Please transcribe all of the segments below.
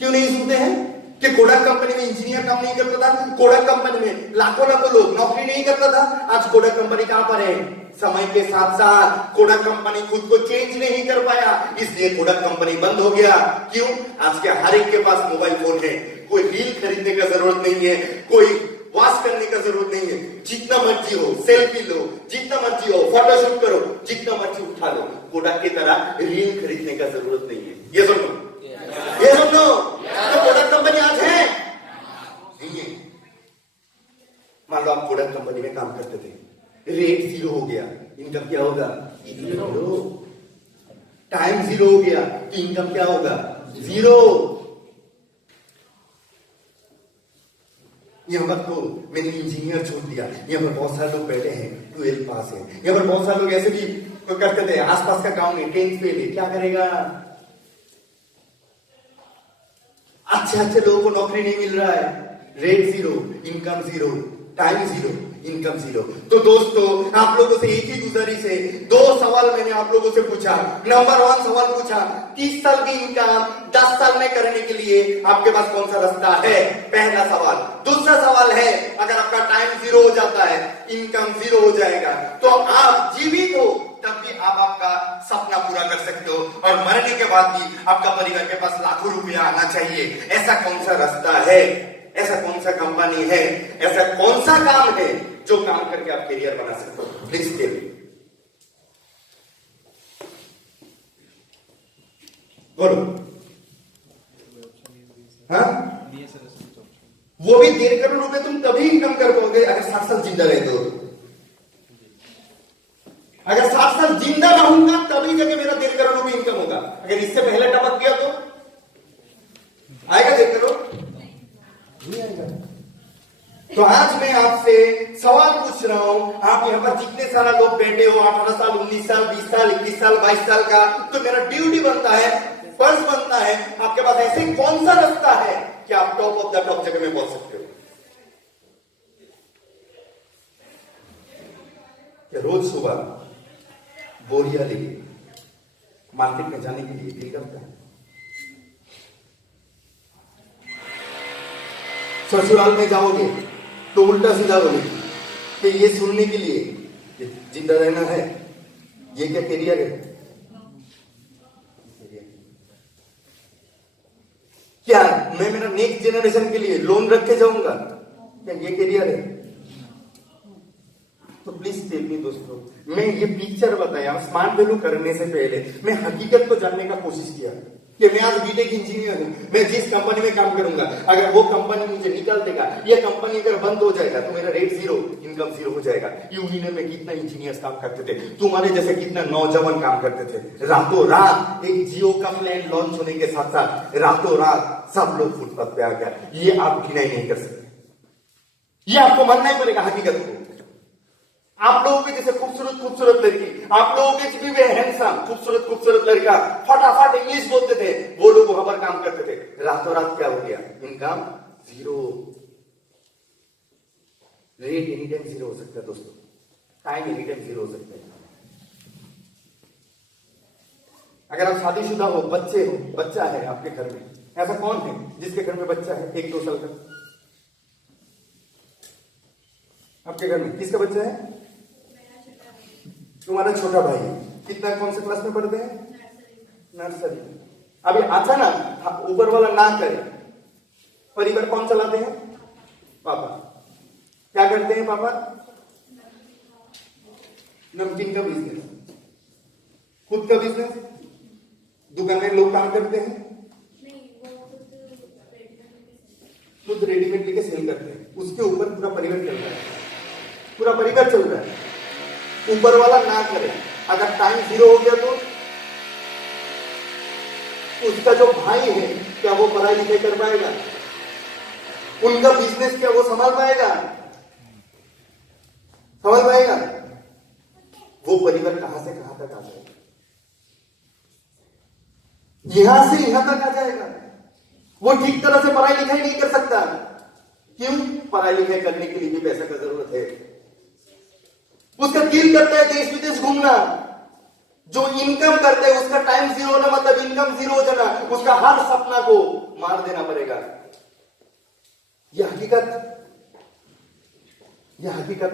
क्यों नहीं सुनते हैं कि कोडक कंपनी में इंजीनियर काम नहीं करता था, कोडक कंपनी में लाखों लाखों लोग नौकरी नहीं करता था। आज कोडक कंपनी कहां पर है? समय के साथ साथ कोडक कंपनी खुद को चेंज नहीं कर पाया, इसलिए कोडक कंपनी बंद हो गया। क्यों? आज के हर एक के पास मोबाइल फोन है, कोई रील खरीदने का जरूरत नहीं है, कोई वॉश करने का जरूरत नहीं है, जितना मर्जी हो सेल्फी लो, जितना मर्जी हो फोटोशूट करो, जितना मर्जी उठा लो, कोडक की तरह रील खरीदने का जरूरत नहीं है। ये सुनो, ये सुनो, तो कोडक कंपनी आज है नहीं है। मान लो आप कोडक कंपनी में काम करते थे, रेट 0 हो गया, इनकम क्या होगा? 0। टाइम 0 हो गया तो इनकम क्या होगा? 0। यहां पर तो मैंने इंजीनियर छोड़ दिया, यहां पर बहुत सारे लोग बैठे हैं 12 पास है, यहां पर बहुत सारे लोग ऐसे भी करते थे आसपास का गांव में 10th फेल है, क्या करेगा? अच्छे लोगों को नौकरी नहीं मिल रहा है, रेट 0, इनकम 0, टाइम 0, इनकम 0। तो दोस्तों आप लोगों से एक ही गुजारिश है, 2 सवाल मैंने आप लोगों से पूछा। नंबर 1 सवाल पूछा, 30 साल की इनकम 10 साल में करने के लिए आपके पास कौन सा रास्ता है? पहला सवाल। दूसरा सवाल है, अगर आपका टाइम 0 हो जाता है, इनकम 0 हो जाएगा, तो आप जीवित हो तब भी आप आपका सपना पूरा कर सकते हो, और मरने के बाद भी आपका परिवार के पास लाखों रुपया आना चाहिए। ऐसा कौन सा रास्ता है? ऐसा कौन सा कंपनी है? ऐसा कौन सा काम है जो काम करके आप करियर बना सकते हो? प्लीज टेल मी, बोलो। हाँ, वो भी 1.5 करोड़ रुपए तुम तभी इनकम कर पाओगे अगर 7 साल जिंदा रहे तो। अगर 7 साल जिंदा रहूंगा तभी जाके मेरा 1.5 करोड़ रुपए इनकम होगा। अगर इससे पहले टपक गया तो आएगा 1.5 करोड़? नहीं आएगा। तो आज मैं आपसे सवाल पूछ रहा हूं, आप यहां पर जितने सारा लोग बैठे हो, 18 साल, 19 साल, 20 साल, 21 साल, 22 साल का, तो मेरा ड्यूटी बनता है, फर्ज बनता है, आपके पास ऐसे कौन सा रास्ता है कि आप टॉप ऑफ द टॉप जगह में पहुंच सकते हो? रोज सुबह बोरिया लेके मार्केट में जाने के लिए दिल करता है, ससुराल में जाओगे तो उल्टा सीधा बोले कि ये सुनने के लिए कि जिंदा रहना है, ये क्या करियर है? क्या मैं मेरा नेक्स्ट जनरेशन के लिए लोन रख के जाऊंगा? क्या ये करियर है? तो प्लीज टेल मी दोस्तों, मैं ये पिक्चर बताया स्मार्ट वैल्यू करने से पहले मैं हकीकत को जानने का कोशिश किया कि मैं आज बीटेक इंजीनियर हूं, मैं जिस कंपनी में काम करूंगा, अगर वो कंपनी मुझे निकाल देगा, ये कंपनी अगर बंद हो जाएगा तो मेरा रेट 0, इनकम 0 हो जाएगा। यूनियन में कितना इंजीनियर्स काम करते थे, तुम्हारे जैसे कितना नौजवान काम करते थे। रातों रात एक जियो का प्लान लॉन्च होने के साथ साथ रातों रात सब लोग फुटपाथ पे आ गया। ये आप डिनाई नहीं कर सकते, ये आपको मानना ही पड़ेगा हकीकत को। आप लोगों के जैसे खूबसूरत लड़की, आप लोगों के भी वे हैंडसम खूबसूरत लड़का फटाफट इंग्लिश बोलते थे, वो लोग वहां पर काम करते थे। रातों रात क्या हो गया? इनकम 0, रेट एनी टाइम 0 हो सकता है दोस्तों, टाइम एनी टाइम 0 हो सकता है। अगर आप शादीशुदा हो, बच्चे हो, बच्चा है आपके घर में, ऐसा कौन है जिसके घर में बच्चा है 1-2 साल का? आपके घर में किसका बच्चा है? तुम्हारा छोटा भाई कितना, कौन से क्लास में पढ़ते हैं? नर्सरी। अभी अच्छा ना, ऊपर वाला ना करे, परिवार कौन चलाते हैं? पापा। क्या करते हैं पापा? नमकीन का बिजनेस, खुद का बिजनेस, दुकान में लोग काम करते हैं, खुद रेडीमेड लेके सेल करते हैं, उसके ऊपर पूरा परिवार चल रहा है, पूरा परिवार चल रहा है। ऊपर वाला ना करे, अगर टाइम 0 हो गया तो उसका जो भाई है क्या वो पढ़ाई लिखाई कर पाएगा? उनका बिजनेस क्या वो संभाल पाएगा? समझ पाएगा? वो परिवार कहां से कहां तक आ जाएगा? यहां से यहां तक आ जाएगा। वो ठीक तरह से पढ़ाई लिखाई नहीं कर सकता। क्यों? पढ़ाई लिखाई करने के लिए भी पैसा की जरूरत है। उसका दिल करता है देश विदेश घूमना, जो इनकम करते हैं उसका टाइम जीरो होना मतलब इनकम जीरो हो जाना, उसका हर सपना को मार देना पड़ेगा। यह हकीकत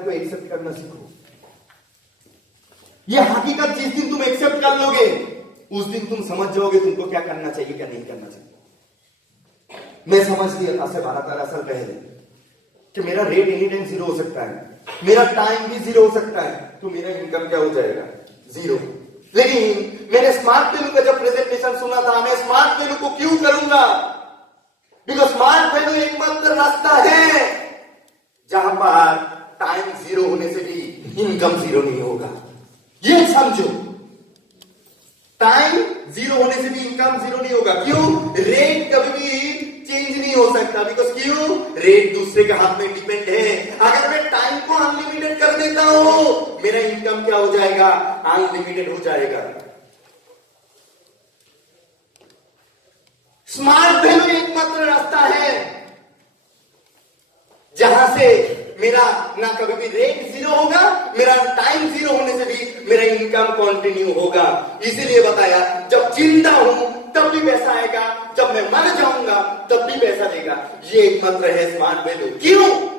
को एक्सेप्ट करना सीखो। यह हकीकत जिस दिन तुम एक्सेप्ट कर लोगे उस दिन तुम समझ जाओगे तुमको क्या करना चाहिए क्या नहीं करना चाहिए। मैं समझ लिया था से 12-13 साल पहले कि मेरा रेट एनी टाइम जीरो हो सकता है, मेरा टाइम भी जीरो हो सकता है, तो मेरा इनकम क्या हो जाएगा, जीरो। लेकिन मैंने स्मार्ट वैल्यू का जब प्रेजेंटेशन सुना था, मैं स्मार्ट वैल्यू को क्यों करूंगा, बिकॉज स्मार्ट वैल्यू एकमात्र रास्ता है जहां पर टाइम जीरो होने से भी इनकम जीरो नहीं होगा। ये समझो, टाइम जीरो होने से भी इनकम जीरो नहीं होगा। क्यों? रेट कभी भी चेंज नहीं हो सकता, बिकॉज क्यों? रेट दूसरे के हाथ में डिपेंड है। अगर मैं टाइम को अनलिमिटेड कर देता हूं, मेरा इनकम क्या हो जाएगा, अनलिमिटेड हो जाएगा। स्मार्ट वैल्यू एकमात्र रास्ता है जहां से मेरा ना कभी भी रेट जीरो होगा, मेरा टाइम जीरो होने से भी मेरा इनकम कंटिन्यू होगा। इसीलिए बताया जब जिंदा हूं तब भी पैसा आएगा, जब मैं मर जाऊंगा तब भी पैसा देगा। ये एकमात्र है स्मार्ट वैल्यू। क्यों?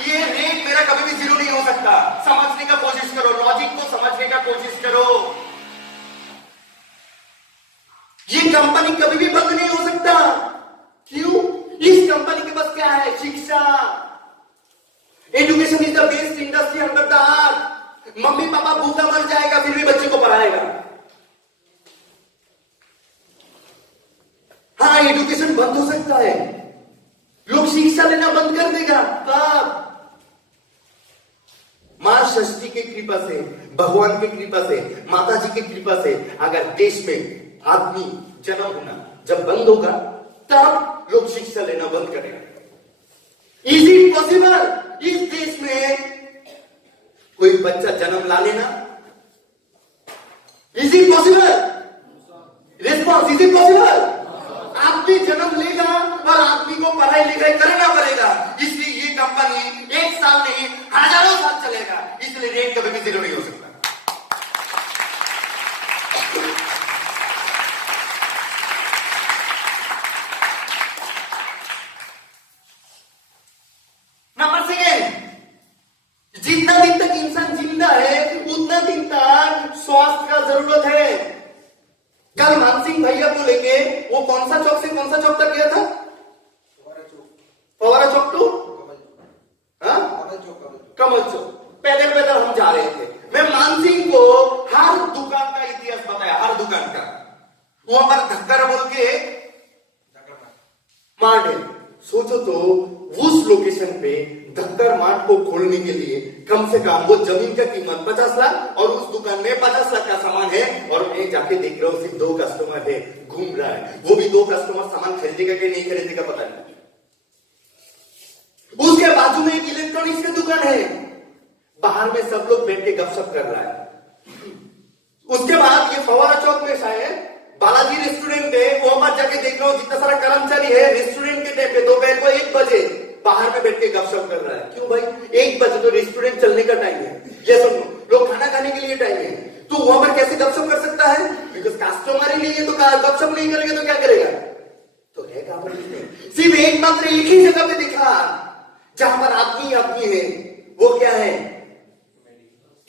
ये रेट मेरा कभी भी जीरो नहीं हो सकता। समझने का कोशिश करो, लॉजिक को समझने का कोशिश करो। ये कंपनी कभी भी बंद नहीं हो सकता। क्यों? इस कंपनी के पास क्या है, शिक्षा। Education is the best industry under the earth. Mummy papa भूखा मर जाएगा फिर भी बच्चे को पढ़ाएगा। हाँ, एजुकेशन बंद हो सकता है, लोग शिक्षा लेना बंद कर देगा। कब? मां षष्ठी की कृपा से, भगवान की कृपा से, माता जी की कृपा से अगर देश में आदमी जन्म होना जब बंद होगा तब लोग शिक्षा लेना बंद करेगा। इज इट पॉसिबल इस देश में कोई बच्चा जन्म ला लेना? Is it possible? Response, is it possible? आदमी जन्म लेगा और आदमी को पढ़ाई लिखाई करना पड़ेगा। इसलिए ये कंपनी 1 साल नहीं हजारों साल चलेगा। इसलिए रेट कभी भी जीरो नहीं हो सकता। नंबर सेकेंड, जितना दिन तक इंसान जिंदा है उतना दिन तक स्वास्थ्य का जरूरत है। कल मानसिंह भैया को लेके वो कौन सा चौक से कौन सा चौक तक गया था? फवारा चौक टू कमल चौक। पैदल पैदल हम जा रहे थे। मैं मानसिंह को हर दुकान का इतिहास बताया, हर दुकान का। वो हमारा धक्कर बोल के मार्ट है। सोचो तो उस लोकेशन पे धक्कर मार्ट को खोलने के लिए कम से कम वो जमीन का कीमत 50 लाख और उस दुकान में 50 लाख का सामान है। और मैं जाके देख रहा हूं सिर्फ 2 कस्टमर है, घूम रहा है। वो भी 2 कस्टमर सामान खरीदेगा कि नहीं खरीदेगा पता नहीं। उसके बाजू में एक इलेक्ट्रॉनिक्स की दुकान है, बाहर में सब लोग बैठ के गपशप कर रहा है। उसके बाद ये फवारा चौक में शायद बालाजी रेस्टोरेंट है, वो मत जाके देख लो जितना सारा कर्मचारी है रेस्टोरेंट के टाइम पे दोपहर को 1 बजे बाहर में बैठ के गपशप कर रहा है। क्यों भाई? 1 बजे तो रेस्टोरेंट चलने का टाइम है, ये सुनो, लोग खाना खाने के लिए टाइम है। तो वहां पर कैसे गपशप कर सकता है? बिकॉज कस्टमर ही नहीं है, तो गपशप नहीं करेगा तो क्या करेगा? तो है कहां पर? सिर्फ एकमात्र एक ही जगह पे दिखा जहां पर आदमी आदमी है। वो क्या है?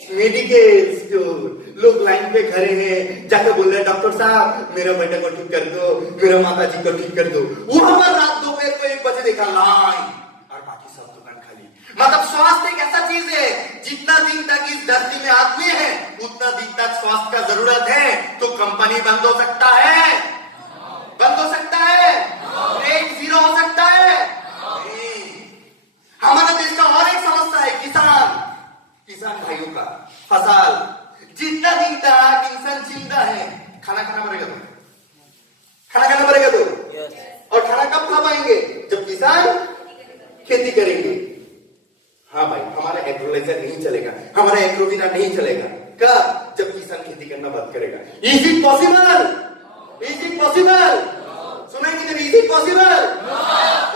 Medical store. लोग लाइन पे खड़े हैं, जाकर बोल रहे हैं डॉक्टर साहब मेरा बेटा को ठीक कर दो, मेरा माता जी को ठीक कर दो। वहां पर रात दोपहर को 1 बजे देखा लाइन और बाकी सब दुकान खाली। मतलब स्वास्थ्य एक ऐसा चीज है, जितना दिन तक इस धरती में आदमी है उतना दिन तक स्वास्थ्य का जरूरत है। तो कंपनी बंद हो सकता है, बंद हो सकता है, रेट जीरो हो सकता है। हमारे देश का और एक समस्या है किसान भाइयों का फसल। जितना दिन तक इंसान जिंदा है खाना खाना पड़ेगा तो, खाना खाना पड़ेगा तो और खाना कब खा पाएंगे? जब किसान खेती करेंगे। हाँ भाई, हमारा एग्रोलाइजर नहीं चलेगा, हमारा एग्रोविना नहीं चलेगा। कब? जब किसान खेती करना बंद करेगा। Is it possible? Is it possible? सुना ही नहीं, इज इट पॉसिबल?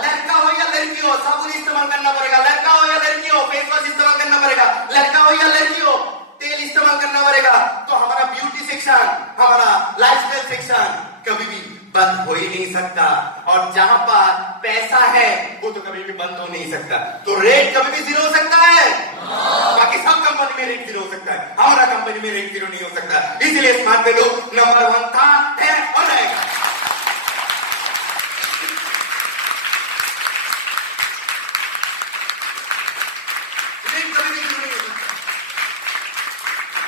लड़का हो या लड़की हो, साबुन इस्तेमाल करना पड़ेगा। लड़का हो या लड़की हो, फेस वॉश इस्तेमाल करना पड़ेगा। लड़का हो या लड़की हो, तेल इस्तेमाल करना पड़ेगा। तो हमारा ब्यूटी सेक्शन, हमारा लाइफस्टाइल सेक्शन कभी भी बंद हो ही नहीं सकता। और जहां पर पैसा है वो तो कभी भी बंद हो नहीं सकता। तो रेट कभी भी जीरो हो सकता है, बाकी सब कंपनी में रेट जीरो हो सकता है, हमारा कंपनी में रेट जीरो नहीं हो सकता। इसलिए स्मार्ट वैल्यू नंबर 1 था, है और रहेगा। रेट कभी भी जीरो नहीं हो सकता,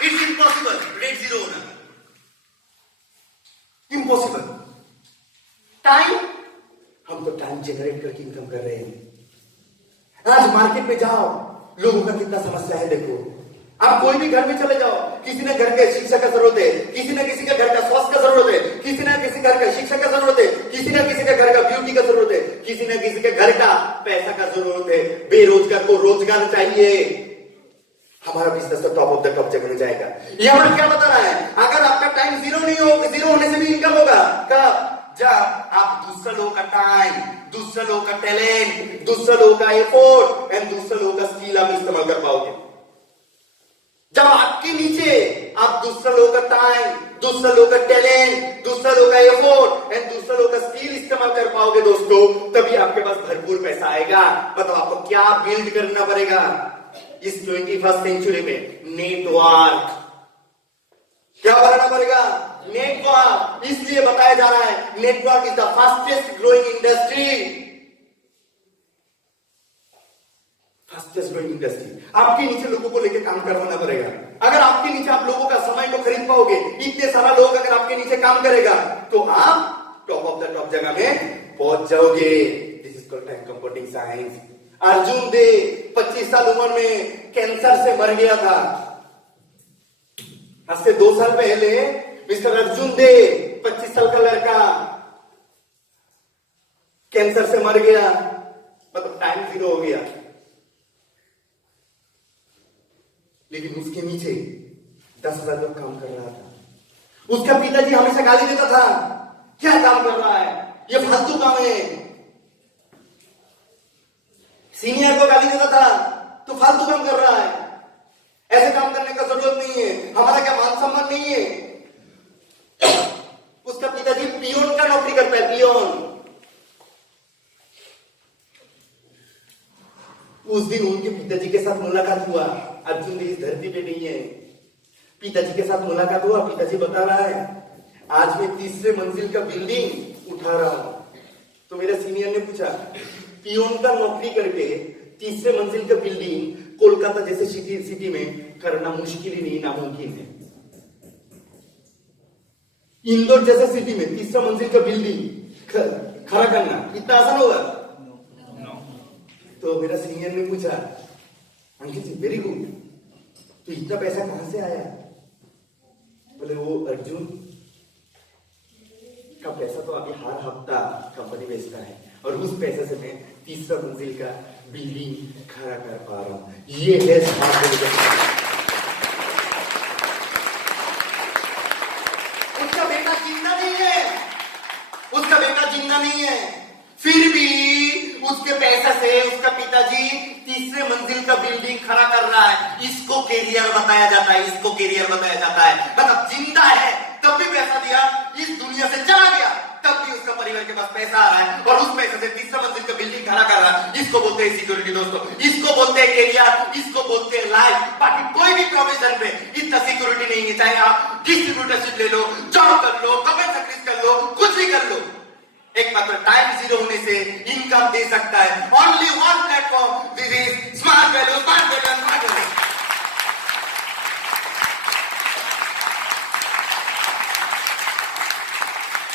इट्स इम्पॉसिबल रेट जीरो होना, इम्पॉसिबल। टाइम, हम तो टाइम जनरेट करके इनकम कर रहे हैं। आज मार्केट में जाओ, लोगों का कितना समस्या है देखो। आप कोई भी घर में चले जाओ, किसी ने घर के शिक्षा का जरूरत है, किसी न किसी का घर का स्वास्थ्य का जरूरत है, किसी न किसी घर का शिक्षा का जरूरत है, किसी न किसी का घर का ब्यूटी का जरूरत है, किसी न किसी के घर का पैसा का जरूरत है। बेरोजगार को रोजगार चाहिए। हमारा बिजनेस तो टॉप ऑफ द टॉप जगह में जाएगा। ये हमें क्या बता रहा है? अगर आपका टाइम जीरो नहीं हो, जीरो होने से भी इनकम होगा कब? जब आप दूसरा लोगों का टाइम, दूसरा लोगों का टैलेंट, दूसरा लोगों का एफोर्ट एंड दूसरा लोगों का स्किल आप इस्तेमाल कर पाओगे। जब आपके नीचे आप दूसरा लोगों का टाइम, दूसरा लोगों का टैलेंट, दूसरा लोगों का एफोर्ट एंड दूसरा लोगों का स्किल इस्तेमाल कर पाओगे दोस्तों, तभी आपके पास भरपूर पैसा आएगा। बताओ आपको क्या बिल्ड करना पड़ेगा इस 21st सेंचुरी में? नेटवर्क। क्या बनाना पड़ेगा? नेटवर्क। इसलिए बताया जा रहा है network is the fastest growing industry. Fastest growing industry. आपके नीचे लोगों को लेकर काम करवाना पड़ेगा। अगर आपके नीचे आप लोगों का समय को खरीद पाओगे, इतने सारा लोग अगर आपके नीचे काम करेगा, तो आप टॉप ऑफ द टॉप जगह में पहुंच जाओगे। This is called time compounding science. Arjun Dev 25 साल उम्र में कैंसर से मर गया था। आज से 2 साल पहले मिस्टर अर्जुन देव 25 साल का लड़का कैंसर से मर गया। मतलब टाइम जीरो हो गया। लेकिन उसके नीचे 10,000 लोग काम कर रहा था। उसका पिताजी हमेशा गाली देता था, क्या काम कर रहा है, ये फालतू काम है। सीनियर को गाली देता था, तो फालतू काम कर रहा है, ऐसे काम करने का जरूरत नहीं है, हमारा क्या मान सम्मान नहीं है। उसका पिताजी पियोन का नौकरी करता है, पियोन। उस दिन उनके पिताजी के साथ मुलाकात हुआ। अर्जुन देव इस धरती पे नहीं है। पिताजी के साथ मुलाकात हुआ। पिताजी बता रहा है, आज मैं 3रे मंजिल का बिल्डिंग उठा रहा हूं। तो मेरे सीनियर ने पूछा, पियोन का नौकरी करके 3रे मंजिल का बिल्डिंग कोलकाता जैसे सिटी में करना मुश्किल ही नहीं, नामुमकिन है। इंदौर जैसे सिटी में 3रा मंजिल का बिल्डिंग खड़ा करना इतना आसान होगा? तो मेरा सीनियर ने पूछा, अंकित जी वेरी गुड, तो इतना पैसा कहां से आया? बोले वो अर्जुन का पैसा तो अभी हर हफ्ता कंपनी बेचता है और उस पैसे से मैं 3रा मंजिल का बिल्डिंग खड़ा कर पा रहा हूं। ये है स्मार्ट वैल्यू। उसका बेटा जिंदा नहीं है, उसका बेटा जिंदा नहीं है, फिर भी उसके पैसे से उसका पिताजी 3रे मंजिल का बिल्डिंग खड़ा कर रहा है। इसको कैरियर बताया जाता है, इसको कैरियर बताया जाता है। मतलब जिंदा है तब भी पैसा दिया, इस दुनिया से चला गया तब भी उसका परिवार के पास पैसा आ रहा है और उस पैसे से 3रा मंजिल का बिल्डिंग खड़ा कर रहा है। इसको बोलते हैं सिक्योरिटी दोस्तों, इसको बोलते हैं कैरियर, इसको बोलते हैं लाइफ। बाकी कोई भी प्रोफेशन में इतना सिक्योरिटी नहीं है। चाहे आप डिस्ट्रीब्यूटरशिप ले लो, जॉब कर लो, गवर्नमेंट सर्विस कर लो, कुछ भी कर लो, एक मात्र टाइम जीरो होने से इनकम दे सकता है। Only one platform, this is smart value, smart value, smart value.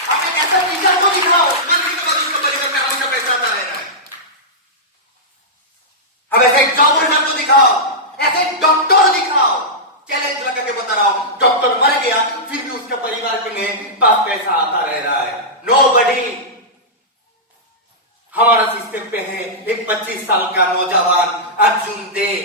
आप एक ऐसा टीचर को दिखाओ, नौकरी के बाद उसको परिवार में हमेशा पैसा आता रहेगा। अब ऐसे एक जॉब होल्डर को दिखाओ, ऐसे एक डॉक्टर दिखाओ, चैलेंज लगा के बता रहा हूं, डॉक्टर मर गया फिर भी उसका परिवार में पास पैसा आता रह रहा है। नोबडी। हमारा सिस्टम पे है एक 25 साल का नौजवान अर्जुन देव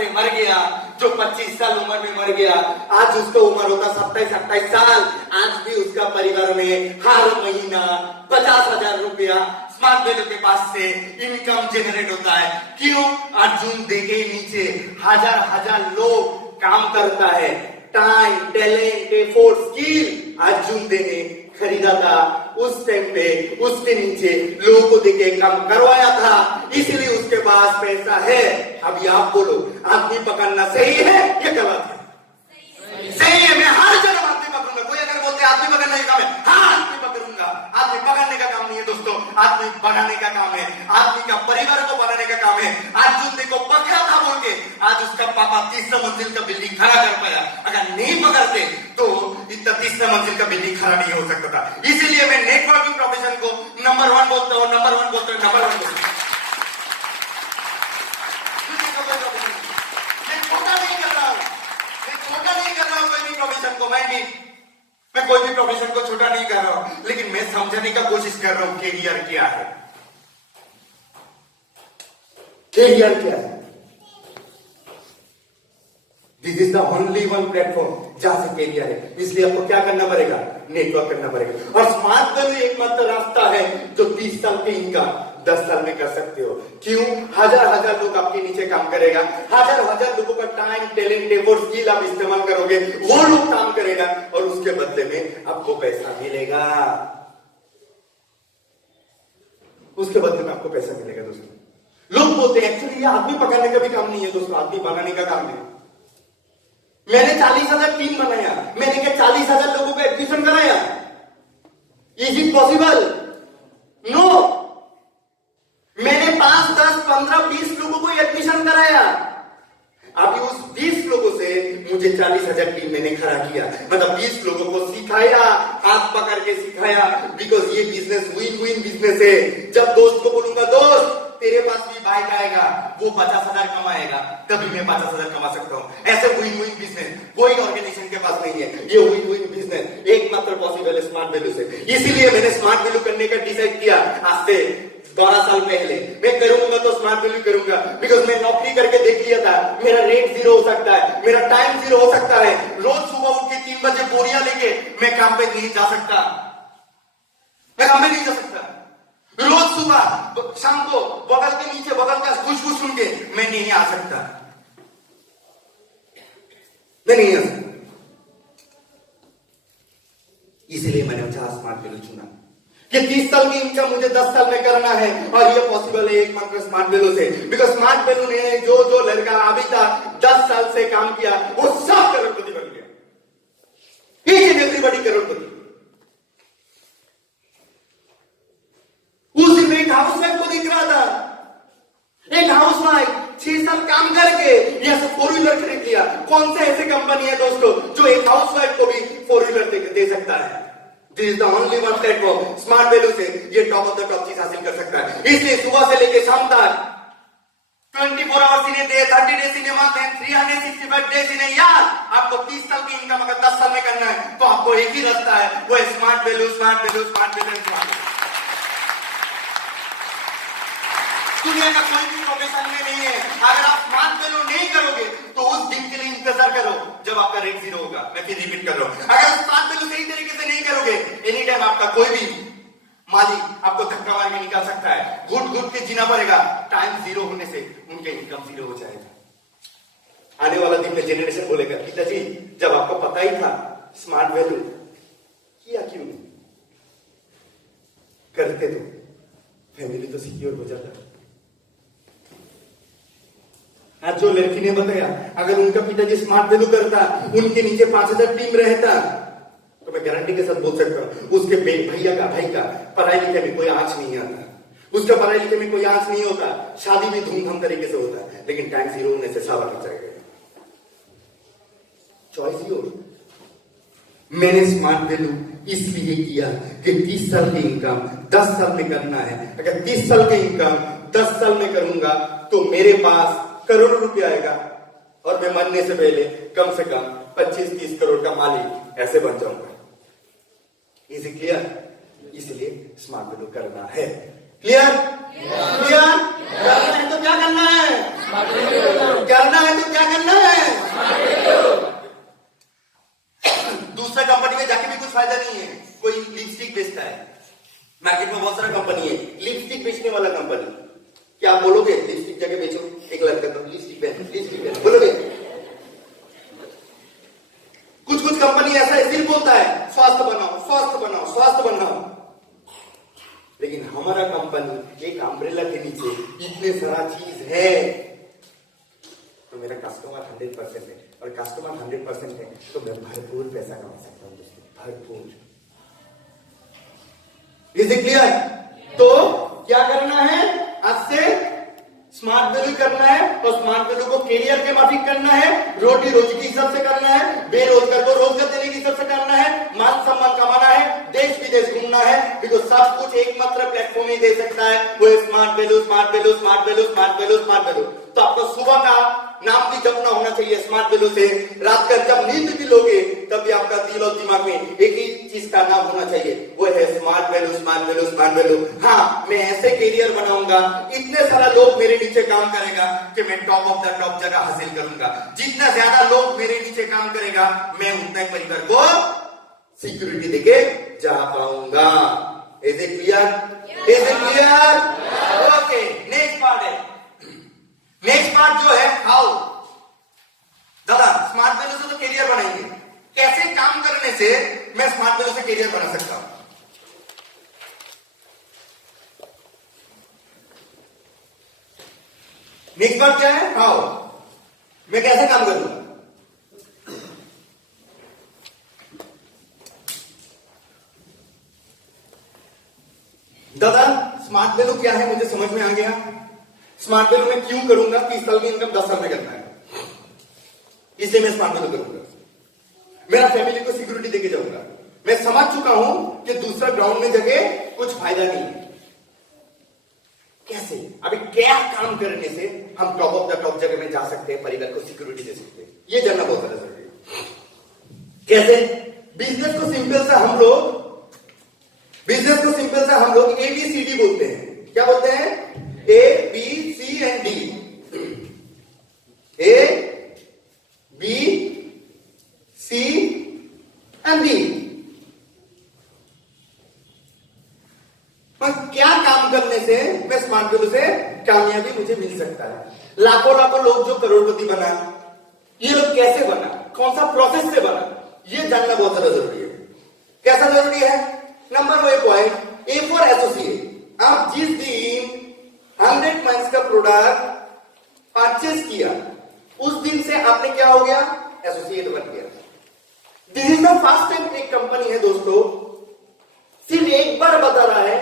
से मर गया, जो 25 साल उम्र में मर गया, आज उसका उम्र होता 27-28 साल, आज भी उसका परिवार में हर महीना 50,000 रुपया स्मार्ट वैल्यू के पास से इनकम जनरेट होता है। क्यों? अर्जुन दे के नीचे हजार लोग काम करता है। Time, talent, effort, skill Arjun Dev ने खरीदा था। उस टाइम पे उसके नीचे लोगों को देके काम करवाया था, इसलिए उसके पास पैसा है। अभी आप बोलो, आदमी पकड़ना सही है या गलत है? सही है। मैं हर जगह आदमी पकड़ूंगा। कोई अगर बोलते आदमी पकड़ने का काम है, हाँ आदमी पकड़ूंगा। आदमी पकड़ने का काम नहीं है दोस्तों, आदमी बनाने का काम है। आदमी का परिवार को बनाने का काम है। अर्जुन देखो पकड़ा था बोल के आज उसका पापा 30 मंजिल का बिल्डिंग खड़ा कर पाया। अगर नहीं पकड़ते तो इतना 30 मंजिल का बिल्डिंग खड़ा नहीं हो सकता था। इसीलिए मैं नेटवर्किंग प्रोफेशन को नंबर 1 बोलता हूँ, नंबर 1 बोलता हूँ, नंबर 1 बोलता हूँ। मैं छोटा नहीं कर रहा हूँ, कोई भी प्रोफेशन को। मैं कोई भी प्रोफेशन को छोटा नहीं कर रहा हूं, लेकिन मैं समझने का कोशिश कर रहा हूं कैरियर क्या है। कैरियर क्या है? This is the only one platform जहां से कैरियर है। इसलिए आपको क्या करना पड़ेगा? नेटवर्क करना पड़ेगा। और स्मार्ट वैल्यू एकमात्र रास्ता है जो 30 साल की इनकम 10 साल में कर सकते हो। क्यों? हजार लोग आपके नीचे काम करेगा, हजार लोगों का टाइम, टैलेंट, एफर्ट, स्किल आप इस्तेमाल करोगे, वो लोग काम करेगा और उसके बदले में आपको पैसा मिलेगा। उसके बदले में आपको पैसा मिलेगा दोस्तों। लोग बोलते हैं एक्चुअली ये आदमी पकड़ने का भी काम नहीं है दोस्तों, आदमी बनाने का काम है। मैंने 40,000 टीम बनाया, मैंने क्या 40,000 लोगों को एडमिशन कराया? Is it possible? नो। मैंने 5, 10, 15, 20 लोगों को एडमिशन कराया। अभी उस 20 लोगों से मुझे 40,000 टीम मैंने खड़ा किया। मतलब 20 लोगों को सिखाया, हाथ पकड़ के सिखाया। बिकॉज ये बिजनेस विन बिजनेस है। जब दोस्त को बोलूंगा दोस्त तेरे पास भी बाइक आएगा, वो 50,000 कमाएगा, तभी मैं 50,000 कमा सकता हूं। ऐसे विन बिजनेस कोई ऑर्गेनाइजेशन के पास नहीं है। ये विन बिजनेस एकमात्र पॉसिबल है स्मार्ट वैल्यू से। इसीलिए मैंने स्मार्ट वैल्यू करने का डिसाइड किया आज से 12 साल पहले। मैं करूंगा तो स्मार्ट वैल्यू करूंगा। बिकॉज मैं नौकरी करके देख लिया था, मेरा रेट 0 हो सकता है, मेरा टाइम 0 हो सकता है। रोज सुबह उठ के 3 बजे बोरियां लेके मैं काम पे नहीं जा सकता, मैं काम पे नहीं जा सकता। रोज सुबह शाम को बगल के नीचे बगल का खुशबू सुन के मैं नहीं आ सकता, मैं नहीं आ सकता। इसलिए मैंने स्मार्ट वैल्यू चुना कि 30 साल की इनकम मुझे 10 साल में करना है। और ये पॉसिबल है एकमात्र स्मार्ट वैल्यू से। बिकॉज स्मार्ट वैल्यू ने जो लड़का अभी तक 10 साल से काम किया वो सब करोड़पति बन गया। ईच एंड एवरीबॉडी करोड़पति। उस दिन में एक हाउसवाइफ को दिख रहा था, एक हाउसवाइफ 6 साल काम करके यहां से 4 व्हीलर खरीद लिया। कौन से ऐसे कंपनी है दोस्तों जो एक हाउसवाइफ को भी 4 व्हीलर दे सकता है? This is the only one platform. Smart value से ये टॉप ऑफ द टॉप चीज हासिल कर सकता है। इसलिए सुबह से लेकर शाम तक 24 hours in a day, 30 days in a month and 365 days in a year. आपको 30 साल की इनकम अगर 10 साल में करना है तो आपको एक ही रास्ता है, वो है smart value, smart value, smart value, smart value. दुनिया का कोई भी प्रोफेशन में नहीं है। अगर आप स्मार्ट वैल्यू नहीं करोगे तो उस दिन के लिए इंतजार करो जब आपका रेट 0 होगा। मैं फिर रिपीट कर रहा हूं, अगर स्मार्ट वैल्यू सही तरीके से नहीं करोगे, एनी टाइम आपका कोई भी मालिक आपको धक्का मार के निकाल सकता है। घुट के जीना पड़ेगा। टाइम 0 होने से उनके इनकम 0 हो जाएगा। आने वाला दिन में जेनरेशन बोलेगा पिताजी जब आपको पता ही था स्मार्ट वैल्यू किया क्यों नहीं? करते तो फैमिली तो सिक्योर हो जाता। आज जो लड़की ने बताया अगर उनका पिताजी स्मार्ट वैल्यू करता, उनके नीचे 5,000 टीम रहता, तो मैं गारंटी के साथ बोल सकता हूं उसके भैया का भाई का पढ़ाई लिखाई में कोई आंच नहीं आता, उसका पढ़ाई लिखाई में कोई आंच नहीं होता, शादी भी धूमधाम तरीके से होता है। लेकिन टाइम 0 होने से सावा लग जाएगा। Choice your. मैंने स्मार्ट वैल्यू इसलिए किया कि 30 साल की इनकम 10 साल में करना है। अगर 30 साल की इनकम 10 साल में करूंगा तो मेरे पास करोड़ों रुपया आएगा और मैं मरने से पहले कम से कम 25-30 करोड़ का मालिक ऐसे बन जाऊंगा। Is it clear? इसलिए स्मार्ट वैल्यू करना है। क्लियर? क्लियर? करना है तो क्या करना है? करना है तो क्या करना है? दूसरा कंपनी में जाके भी कुछ फायदा नहीं है। कोई लिपस्टिक बेचता है, मार्केट में बहुत सारा कंपनी है, लिपस्टिक बेचने वाला कंपनी, क्या आप बोलोगे लिपस्टिक जाके बेचो? एक लड़का तो लिपस्टिक पहन बोलोगे? कुछ कुछ कंपनी ऐसा सिर्फ बोलता है स्वास्थ्य बनाओ, स्वास्थ्य बनाओ, स्वास्थ्य बनाओ, लेकिन हमारा कंपनी एक अम्ब्रेला के नीचे इतने सारा चीज है। तो मेरा कस्टमर 100% है, और कस्टमर 100% है तो मैं भरपूर पैसा कमा सकता हूं दोस्तों, भरपूर। Is it clear? तो क्या करना है? आज से स्मार्ट वैल्यू करना है, और स्मार्ट वैल्यू को कैरियर के माफिक करना है, रोटी रोजी के हिसाब से करना है, बेरोजगार को रोजगार देने के हिसाब से करना है, मान सम्मान कमाना है, देश विदेश घूमना है, बिकॉज सब कुछ एकमात्र प्लेटफॉर्म ही दे सकता है, वो है smart value, smart value, smart value, smart value, smart value. तो आपको सुबह का नाम भी जपना होना चाहिए स्मार्ट वैल्यू से, रात का जब नींद भी लोगे तब भी आपका दिल और दिमाग में एक ही चीज का नाम होना चाहिए, वो है smart value, smart value, smart value. हाँ, मैं ऐसे कैरियर बनाऊंगा, इतने सारा लोग मेरे नीचे काम करेगा कि मैं टॉप ऑफ द टॉप जगह हासिल करूंगा। जितना ज्यादा लोग मेरे नीचे काम करेगा, मैं उतना ही परिवार को सिक्योरिटी देके जा पाऊंगा। Is it clear? Is it clear? Okay, next part है। नेक्स्ट पार्ट जो है हाउ। दादा स्मार्ट वैल्यू से तो कैरियर बनाएंगे, कैसे काम करने से मैं स्मार्ट वैल्यू से कैरियर बना सकता हूं? नेक्स्ट पार्ट क्या है? हाउ। मैं कैसे काम करूंगा? दादा स्मार्ट वैल्यू क्या है मुझे समझ में आ गया। स्मार्ट वैल्यू मैं क्यों करूंगा? 30 साल की इनकम 10 साल में करना है, इसलिए मैं स्मार्ट वैल्यू करूंगा। मेरा फैमिली को सिक्योरिटी देके जाऊंगा। मैं समझ चुका हूं कि दूसरा ग्राउंड में जगह कुछ फायदा नहीं है। कैसे? अभी क्या काम करने से हम टॉप ऑफ द टॉप जगह में जा सकते हैं, परिवार को सिक्योरिटी दे सकते हैं, ये जानना बहुत ज्यादा जरूरी है। कैसे? बिजनेस को सिंपल सा हम लोग ABCD बोलते हैं। क्या बोलते हैं? A B C and D। A B C and D। क्या काम करने से मैं स्मार्ट वैल्यू से कामयाबी मुझे मिल सकता है? लाखों लाखों लोग जो करोड़पति बना, ये लोग कैसे बना, कौन सा प्रोसेस से बना, ये जानना बहुत ज्यादा जरूरी है। कैसा जरूरी है? Number 1 point, A for associate. आप जिस दिन 100 मंथ्स का प्रोडक्ट परचेस किया, उस दिन से आपने क्या हो गया? एसोसिएट बन गया। This is the first time एक कंपनी है दोस्तों सिर्फ एक बार बता रहा है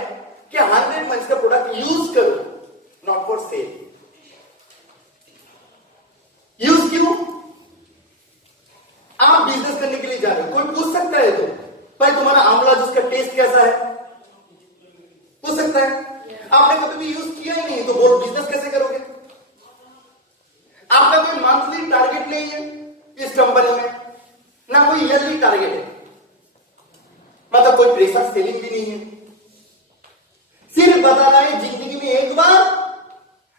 कि 100 मंथ्स का प्रोडक्ट यूज करो, नॉट फॉर सेल। यूज क्यों? आप बिजनेस करने के लिए जा रहे हो, कोई पूछ सकता है तो भाई तुम्हारा आंवला जूस का टेस्ट कैसा है? पूछ सकता है। आपने कभी भी यूज किया ही नहीं तो बोल बिजनेस कैसे करोगे? आपका कोई मंथली टारगेट नहीं है इस कंपनी में, ना कोई ईयरली टारगेट है, मतलब कोई प्रेशर सेलिंग भी नहीं है। सिर्फ बता रहा है जिंदगी में एक बार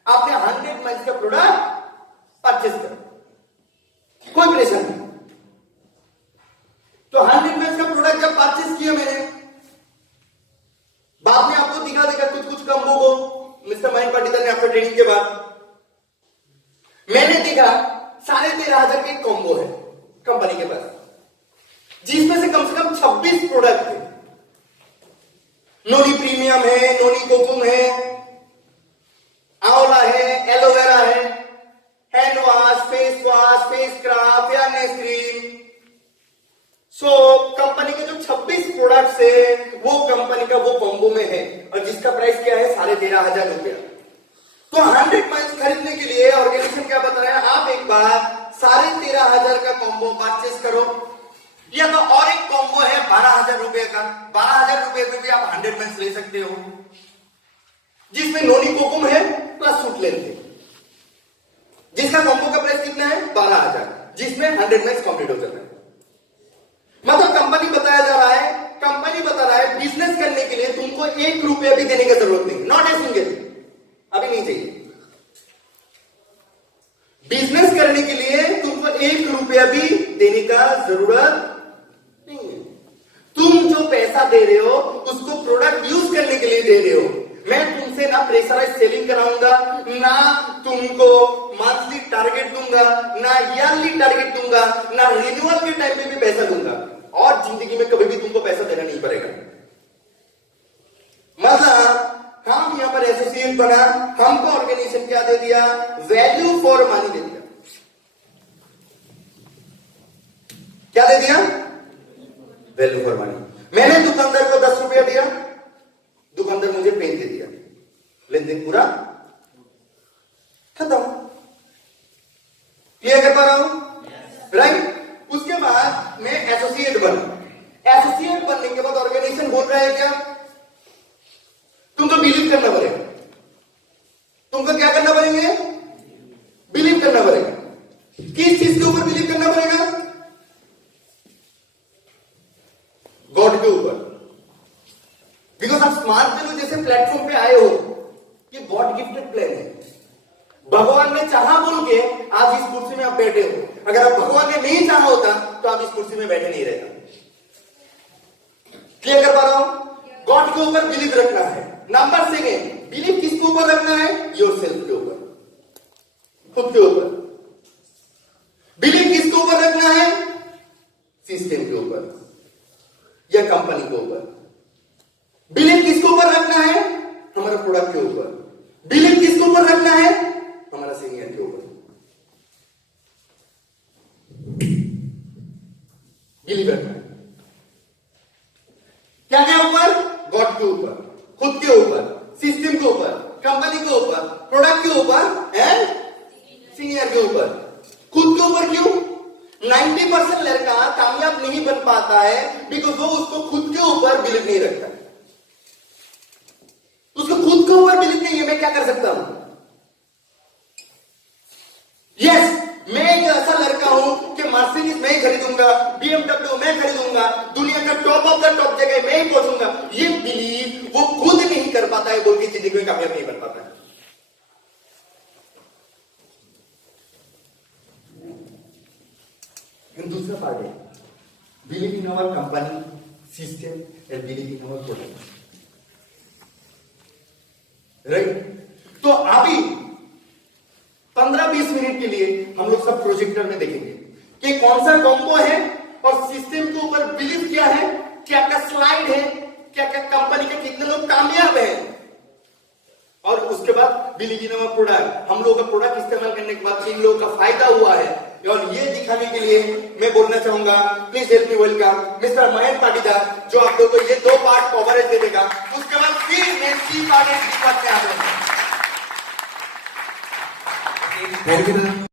आपने 100 मंथ्स का प्रोडक्ट परचेस करो, कोई प्रेशर नहीं। तो 100 मंथ्स का प्रोडक्ट जब परचेस किया मैंने, बाद में आपको दिखा देगा कुछ कुछ कम्बो को मिस्टर महेंद्र पाटीदार ने आफ्टर ट्रेनिंग के बाद मैंने देखा 13,500 के कॉम्बो है कंपनी के पास, जिसमें से कम 26 प्रोडक्ट थे। नोनी प्रीमियम है, नोनी कोकुम है, आंवला है, एलोवेरा है, hand wash, face scrub, fairness cream. So company के जो 26 प्रोडक्ट्स है वो कंपनी का वो कॉम्बो में है, और जिसका प्राइस क्या है? 13,500 रुपया। तो 100 मंथ्स खरीदने के लिए ऑर्गेनाइजेशन क्या बता रहा है? आप एक बार 13,500 का कॉम्बो परचेस करो, या तो और एक कॉम्बो है 12,000 रुपए का। 12,000 रुपए में भी आप 100 मंथ्स ले सकते हो, जिसमें नोनी कोकुम है प्लस सूट लेंथ है, जिसका कॉम्बो का प्राइस कितना है? 12,000, जिसमें 100 मंथ्स कंप्लीट हो जाता है। मतलब कंपनी बता रहा है 20 बिजनेस करने के लिए तुमको 1 रुपया भी देने की जरूरत नहीं, नॉट ए सिंगल, अभी नहीं चाहिए। बिजनेस करने के लिए तुमको 1 रुपया भी देने का जरूरत नहीं है। तुम जो पैसा दे रहे हो उसको प्रोडक्ट यूज करने के लिए दे रहे हो। मैं तुमसे ना प्रेशराइज सेलिंग कराऊंगा, ना तुमको मंथली टारगेट दूंगा, ना ईयरली टारगेट दूंगा, ना रिन्यूअल के टाइम पे भी पैसा दूंगा, और जिंदगी में कभी भी तुमको पैसा देना नहीं पड़ेगा। मतलब हम यहां पर एसोसिएट बना, हमको ऑर्गेनाइजेशन क्या दे दिया, वैल्यू फॉर मनी दे दिया। क्या दे दिया, वैल्यू फॉर मनी। मैंने दुकानदार को 10 रुपया दिया, दुकानदार मुझे पेन दे दिया, लेन देन पूरा खत्म। क्लियर कर पा रहा हूं, राइट। उसके बाद मैं एसोसिएट बना। एसोसिएट बनने के बाद ऑर्गेनाइजेशन बोल रहा है क्या, तुमको बिलीव करना पड़ेगा। तुमको क्या करना पड़ेगा, बिलीव करना पड़ेगा। किस चीज के ऊपर बिलीव करना पड़ेगा, गॉड के ऊपर। बिकॉज आप स्मार्ट वैल्यू जैसे प्लेटफॉर्म पे आए हो, ये गॉड गिफ्टेड प्लान है। भगवान ने चाहा बोल के आज इस कुर्सी में आप बैठे हो। अगर आप भगवान ने नहीं चाहा होता तो आप इस कुर्सी में बैठे नहीं रहता। क्लियर कर पा रहा हूं, गॉड के ऊपर बिलीव रखना है। नंबर 2, बिलीव किसके ऊपर रखना है, योरसेल्फ के ऊपर, खुद के ऊपर। बिलीव किसके ऊपर रखना है, सिस्टम के ऊपर या कंपनी के ऊपर। बिलीव किसके ऊपर रखना है, हमारा प्रोडक्ट के ऊपर। बिलीव किसके ऊपर रखना है, हमारा सीनियर के ऊपर। बिलीव रखना है क्या के ऊपर, गॉड के ऊपर, खुद के ऊपर, सिस्टम के ऊपर, कंपनी के ऊपर, प्रोडक्ट के ऊपर एंड सीनियर के ऊपर। खुद के ऊपर क्यों, 90% लड़का कामयाब नहीं बन पाता है बिकॉज वो उसको खुद के ऊपर बिलीव नहीं रखता है। उसको खुद के ऊपर बिलीव नहीं है, मैं क्या कर सकता हूं। यस, मैं एक ऐसा लड़का हूं कि मर्सिडीज मैं ही खरीदूंगा, BMW मैं खरीदूंगा, दुनिया का टॉप ऑफ द टॉप जगह मैं ही पहुंचूंगा। ये बिलीव वो खुद नहीं कर पाता है, बोल के जिंदगी में कामयाब नहीं बन पाता है। दूसरा पार्ट है believe in our company, system and believe in our product, right. तो अभी 15-20 मिनट के लिए हम लोग सब प्रोजेक्टर में देखेंगे कि कौन सा कॉम्बो है और सिस्टम के ऊपर बिलीव क्या है, क्या क्या स्लाइड है, क्या क्या कंपनी के कितने लोग कामयाब हैं, और उसके बाद बिलीव इन आवर प्रोडक्ट, हम लोग का प्रोडक्ट इस्तेमाल करने के बाद किन लोगों का फायदा हुआ है। और ये दिखाने के लिए मैं बोलना चाहूंगा, please help me welcome mister Mahendra Patidar, जो आप लोग को ये 2 पार्ट कवरेज दे देगा। उसके बाद फिर मैं C part and D part में आ जाऊंगा। Thank you.